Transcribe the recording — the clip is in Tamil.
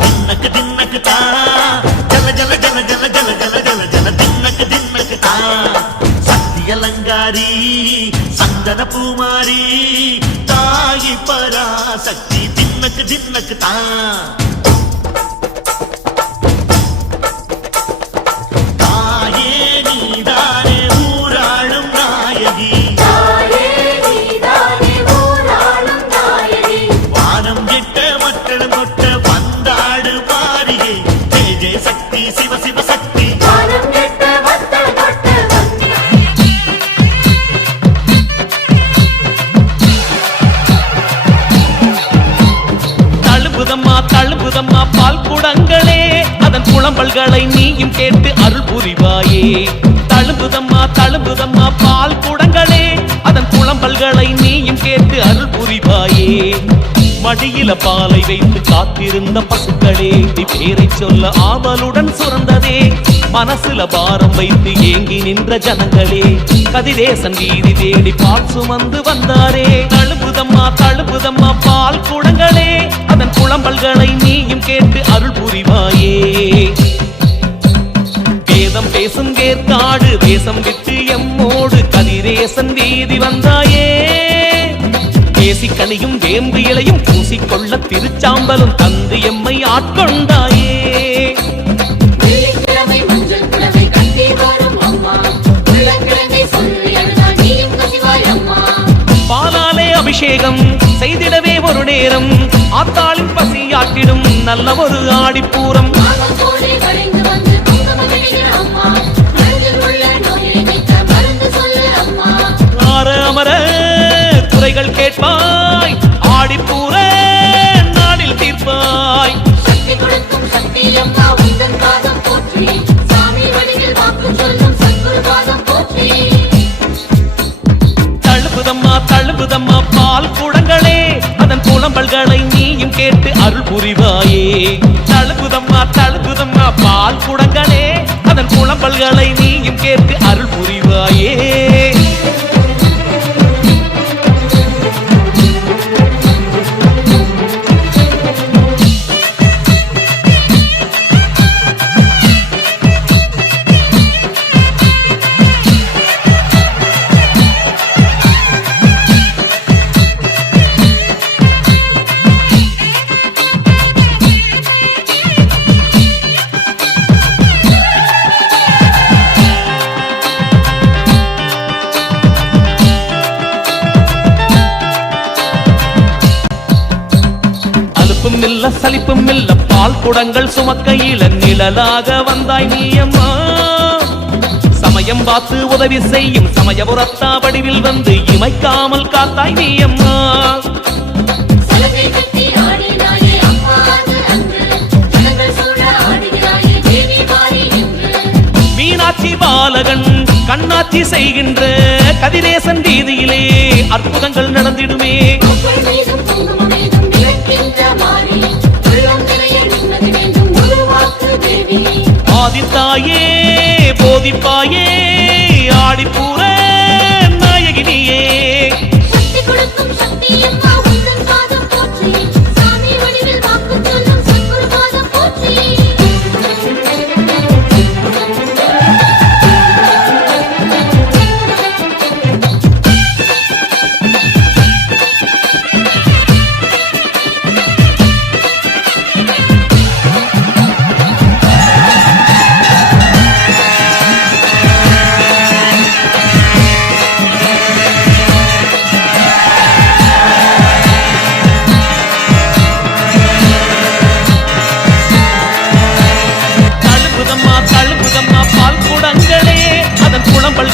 தின்னக்கு தின்னக்கு தா. ஜல ஜல ஜல ஜல ஜல ஜல ஜல ஜல தின்னக்கு தின்னக்கு தா. சக்தி சந்தன பூமாரி தாயி பராசக்தி தின்னக்கு தின்னக்கு தா. மக்களும் புலம்பல்களை நீயும் கேட்டு அருள் புரிவாயே. தழுபுதம்மா தழும்புதம்மா பால் குடங்களே. அதன் புலம்பல்களை நீயும் கேட்டு அருள் புரிவாயே. மடியில பாலை வைத்து காத்திருந்த பசுக்களே நீ பேரை சொல்ல ஆவலுடன் சுரந்ததே. மனசுல பாரம் வைத்து ஏங்கி நின்ற ஜனங்களே கதிரேசன் வீதி தேடி பால் சுமந்து வந்தாரே. தழுபுதம்மா தழுபுதம்மா பால் குடங்களே. அதன் புலம்பல்களை நீயும் கேட்டு அருள் புரிவாயே. கேற்காடு தேசம் விட்டு எம்மோடு கதிரேசன் வீதி வந்தாயே. தேசிக்கனியும் வேம்பு இலையும் பூசிக்கொள்ள திருச்சாம்பலும் தந்து எம்மை ஆட்கொண்டாயே. பாலாலே அபிஷேகம் செய்திடவே ஒரு நேரம். ஆத்தாளின் பசியாட்டிடும் நல்ல ஒரு ஆடிப்பூரம். குறைகள் கேட்பாய். ஆடிப்பூர நாடில் தீர்ப்பாய். சக்தி கொடுக்கும் சக்தி அம்மா உந்தன் பாதம் போற்றி. சாமி வடிவில் வாக்கு சொல்லும் சத்குரு பாதம் போற்றி. தழுபுதம்மா தழுபுதம்மா பால் குடங்களே. அதன் புலம்பல்களை நீயும் கேட்டு அருள் புரிவாயே. தழுபுதம்மா தழுபுதம்மா பால் குடங்களே. அதன் புலம்பல்களை நீயும் கேட்டு அருள் புரிவாயே. சலிப்பும் இல்ல. பால் குடங்கள் சுமக்கையில நிழலாக வந்தாய் நீயம்மா. சமயம் பார்த்து உதவி செய்யும் சமயபுரத்தா வடிவில் வந்து இமைக்காமல் காத்தாய் நீயம்மா. அம்மா மீனாட்சி பாலகன் கண்ணாட்சி செய்கின்ற கதிரேசன் வீதியிலே அற்புதங்கள் நடந்திடுமே. ஆதித்தாயே போதிப்பாயே ஆடிப்பூர